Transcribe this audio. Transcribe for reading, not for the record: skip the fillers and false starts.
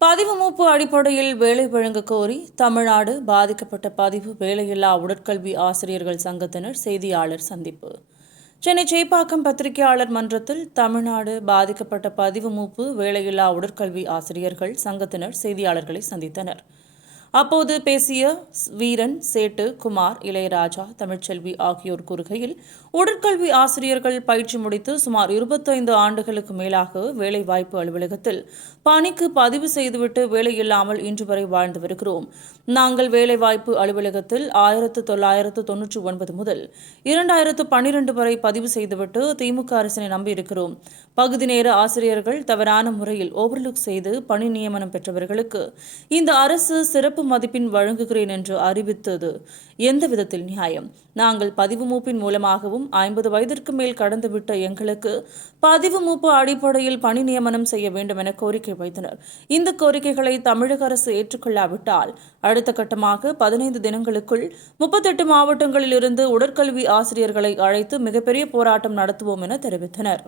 பதிவு மூப்பு அடிப்படையில் வேலை வழங்க கோரி தமிழ்நாடு பாதிக்கப்பட்ட பதிவு வேலையில்லா உடற்கல்வி ஆசிரியர்கள் சங்கத்தினர் செய்தியாளர் சந்திப்பு. சென்னை சேப்பாக்கம் பத்திரிகையாளர் மன்றத்தில் தமிழ்நாடு பாதிக்கப்பட்ட பதிவு மூப்பு வேலையில்லா உடற்கல்வி ஆசிரியர்கள் சங்கத்தினர் செய்தியாளர்களை சந்தித்தனர். அப்போது பேசிய வீரன், சேட்டு, குமார், இளையராஜா, தமிழ்ச்செல்வி ஆகியோர் கூறுகையில், உடற்கல்வி ஆசிரியர்கள் பயிற்சி முடித்து சுமார் 25 ஆண்டுகளுக்கு மேலாக வேலைவாய்ப்பு அலுவலகத்தில் பணிக்கு பதிவு செய்துவிட்டு வேலையில்லாமல் இன்று வரை வாழ்ந்து வருகிறோம். நாங்கள் வேலைவாய்ப்பு அலுவலகத்தில் 1999 முதல் 2012 வரை பதிவு செய்துவிட்டு திமுக அரசினை நம்பியிருக்கிறோம். பகுதி நேர ஆசிரியர்கள் தவறான முறையில் ஓவர்லுக் செய்து பணி நியமனம் பெற்றவர்களுக்கு இந்த அரசு சிறப்பு மதிப்பெண் வழங்குகிறேன் என்று அறிவித்தது எந்த விதத்தில் நியாயம்? நாங்கள் பதிவு மூப்பின் மூலமாகவும் 50 வயதிற்கு மேல் கடந்துவிட்ட எங்களுக்கு பதிவு மூப்பு அடிப்படையில் பணி நியமனம் செய்ய வேண்டும் என கோரிக்கை வைத்தனர். இந்த கோரிக்கைகளை தமிழக அரசு ஏற்றுக்கொள்ளாவிட்டால் அடுத்த கட்டமாக 15 தினங்களுக்குள் 38 மாவட்டங்களில் இருந்து உடற்கல்வி ஆசிரியர்களை அழைத்து மிகப்பெரிய போராட்டம் நடத்துவோம் என தெரிவித்தனர்.